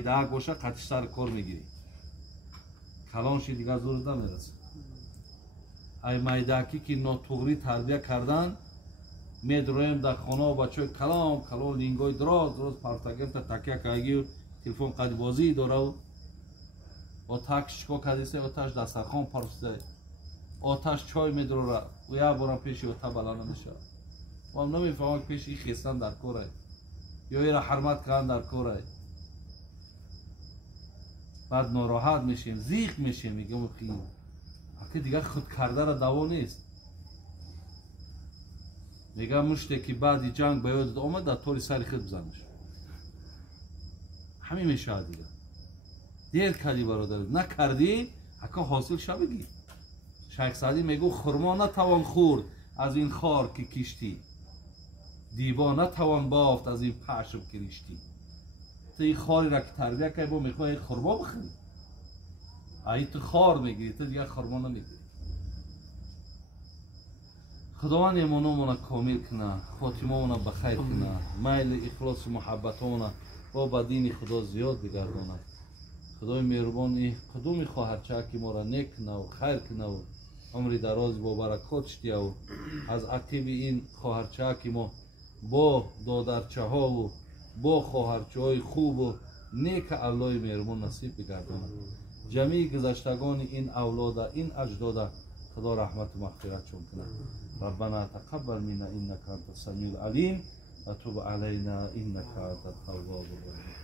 داغ باشه قطعش سر کار میگیری کلانش دیگه زور نمیرسه ای مایداکی که ناتوغری تربیه کردن میدرویم در خانه و بچه کلام لینگوی دراز پرتگیم تا تکیه کهگی تلفن قد بازی داره آتش چکا کدیسه آتش دسترخان پرسته آتش چای میدروره و یا برم پیشی آتا بلانه میشه و هم نمیفهمم پیشی خیستن در کوره یا ایره حرمت کردن در کوره بعد ناراحت میشیم زیق میشیم میگم خیلی اگه دیگه خود کرده را دوا نیست میگم مشتی که بعدی جنگ به یادت آمد در طور سری خود بزنش همین میشه دیگه دیر کردی برادر نکردی اکا حاصل شو بگی شیخ سعدی میگو خرما نتوان خورد از این خار که کشتی دیبا نتوان بافت از این پشم که ریشتی تو این خاری را که تربیه کنی با میخوای خرما بخوری ای تو خار میگیری تو دیگه خرما نمیگیری خداوند ایمانمون کامل کنه خاتممون بخیر کنه میل اخلاص و محبتمون با به دین خدا زیاد بگردونه خدای مهربان کدوم خواهرچه که ما را نیک کنه و خیر کنه و عمر دراز با برکات شده و از عقیب این خواهرچه که ما با دادرچه ها و با خواهرچه های خوب و نیک الله مهربان نصیب بگردونه جمیع گذشتگان این اولاد این اجداد خدا رحمت و مغفرت چون کنه ربنا تقبل منا انك انت السميع العليم وتب علينا انك انت التواب الرحيم